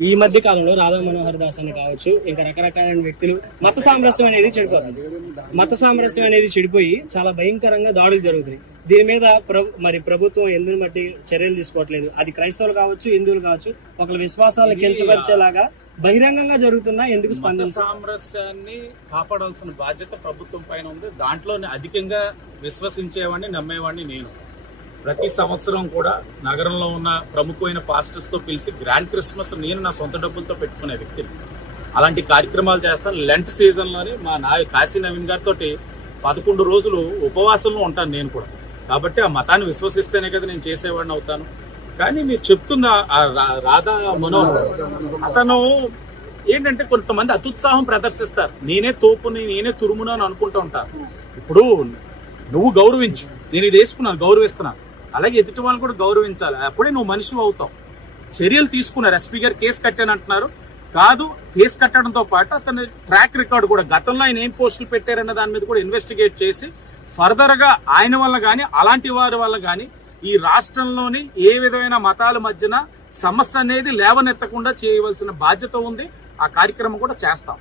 ఈ మధ్య కాలంలో రాధా మనోహర్ దాస్ అని కావచ్చు ఇంకా రకరకాలైన వ్యక్తులు మత సామరస్యం అనేది చెడిపోతుంది. మత సామరస్యం అనేది చెడిపోయి చాలా భయంకరంగా దాడులు జరుగుతాయి దీని మీద మరి ప్రభుత్వం ఎందుని బట్టి చర్యలు తీసుకోవట్లేదు. అది క్రైస్తవులు కావచ్చు హిందువులు కావచ్చు ఒకళ్ళ విశ్వాసాలను కించపరిచేలాగా బహిరంగంగా జరుగుతున్నా ఎందుకు మత స్పందించ? సామరస్యాన్ని కాపాడాల్సిన బాధ్యత ప్రభుత్వం పైన ఉంది. దాంట్లోనే అధికంగా విశ్వసించేవాడిని నమ్మేవాడిని నేను. ప్రతి సంవత్సరం కూడా నగరంలో ఉన్న ప్రముఖమైన పాస్టర్స్తో పిలిచి గ్రాండ్ క్రిస్మస్ నేను నా సొంత డబ్బులతో పెట్టుకునే వ్యక్తిని. అలాంటి కార్యక్రమాలు చేస్తాను. లెంట్ సీజన్లోనే మా నా కాశీ నవీన్ గారితో పదకొండు రోజులు ఉపవాసంలో ఉంటాను నేను కూడా. కాబట్టి ఆ మతాన్ని విశ్వసిస్తేనే కదా నేను చేసేవాడిని అవుతాను. కానీ మీరు చెప్తున్న ఆ రా- రాధా మనోహర్ అతను ఏంటంటే కొంతమంది అత్యుత్సాహం ప్రదర్శిస్తారు. నేనే తోపుని నేనే తురుమును అని అనుకుంటూ ఉంటారు. ఇప్పుడు నువ్వు గౌరవించు. నేను ఇది వేసుకున్నాను గౌరవిస్తున్నాను. అలాగే ఎదుటి వాళ్ళని కూడా గౌరవించాలి. అప్పుడే నువ్వు మనిషి అవుతావు. చర్యలు తీసుకున్నారు. ఎస్పీ గారు కేసు కట్టానంటున్నారు కాదు కేసు కట్టడంతో పాటు అతని ట్రాక్ రికార్డు కూడా గతంలో ఆయన ఏం పోస్టులు పెట్టారన్న దాని మీద కూడా ఇన్వెస్టిగేట్ చేసి ఫర్దర్గా ఆయన వల్ల కానీ అలాంటి వారి వల్ల కానీ ఈ రాష్ట్రంలోని ఏ విధమైన మతాల మధ్యన సమస్య అనేది లేవనెత్తకుండా చేయవలసిన బాధ్యత ఉంది. ఆ కార్యక్రమం కూడా చేస్తాం.